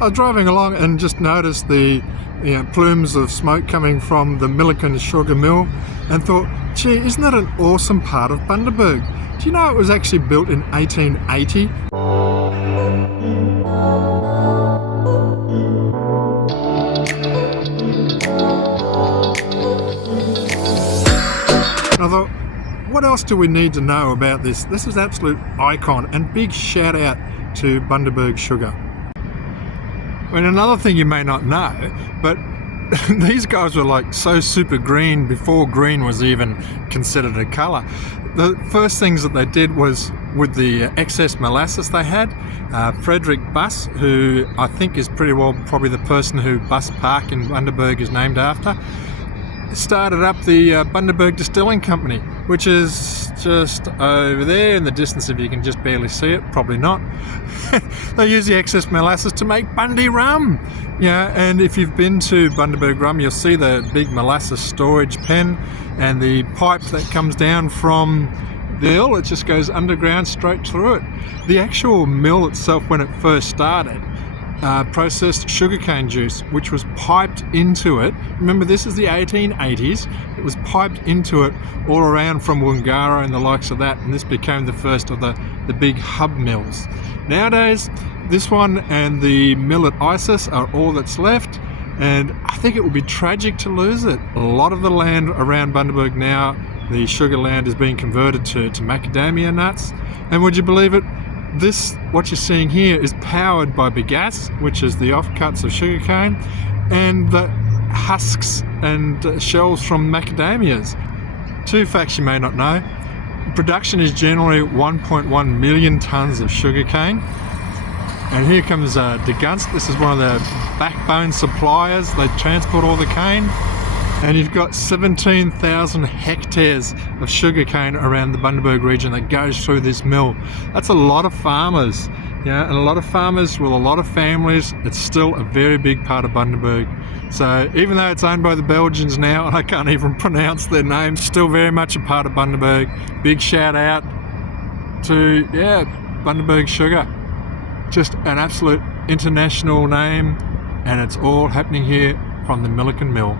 I was driving along and just noticed the plumes of smoke coming from the Millaquin Sugar Mill and thought, gee, isn't that an awesome part of Bundaberg? Do you know it was actually built in 1880? And I thought, what else do we need to know about this? This is absolute icon, and big shout out to Bundaberg Sugar. And another thing you may not know, but these guys were like so super green before green was even considered a colour. The first things that they did was, with the excess molasses they had, Frederick Buss, who I think is pretty well probably the person who Buss Park in Bundaberg is named after, started up the Bundaberg Distilling Company, which is just over there in the distance if you can just barely see it, probably not. They use the excess molasses to make Bundy Rum. Yeah, and if you've been to Bundaberg Rum, you'll see the big molasses storage pen and the pipe that comes down from the mill. It just goes underground straight through it. The actual mill itself, when it first started, processed sugarcane juice, which was piped into it. Remember, this is the 1880s. It was piped into it all around from Woongarra and the likes of that, and this became the first of the big hub mills. Nowadays, this one and the mill at Isis are all that's left, and I think it would be tragic to lose it. A lot of the land around Bundaberg now, the sugar land, is being converted to macadamia nuts, and would you believe it, this, what you're seeing here, is powered by bagasse, which is the offcuts of sugarcane, and the husks and shells from macadamias. Two facts you may not know. Production is generally 1.1 million tonnes of sugarcane. And here comes De Gunst. This is one of the backbone suppliers. They transport all the cane. And you've got 17,000 hectares of sugarcane around the Bundaberg region that goes through this mill. That's a lot of farmers, yeah, and a lot of farmers with a lot of families. It's still a very big part of Bundaberg. So even though it's owned by the Belgians now, and I can't even pronounce their names, still very much a part of Bundaberg. Big shout out to, Bundaberg Sugar. Just an absolute international name, and it's all happening here from the Millaquin Mill.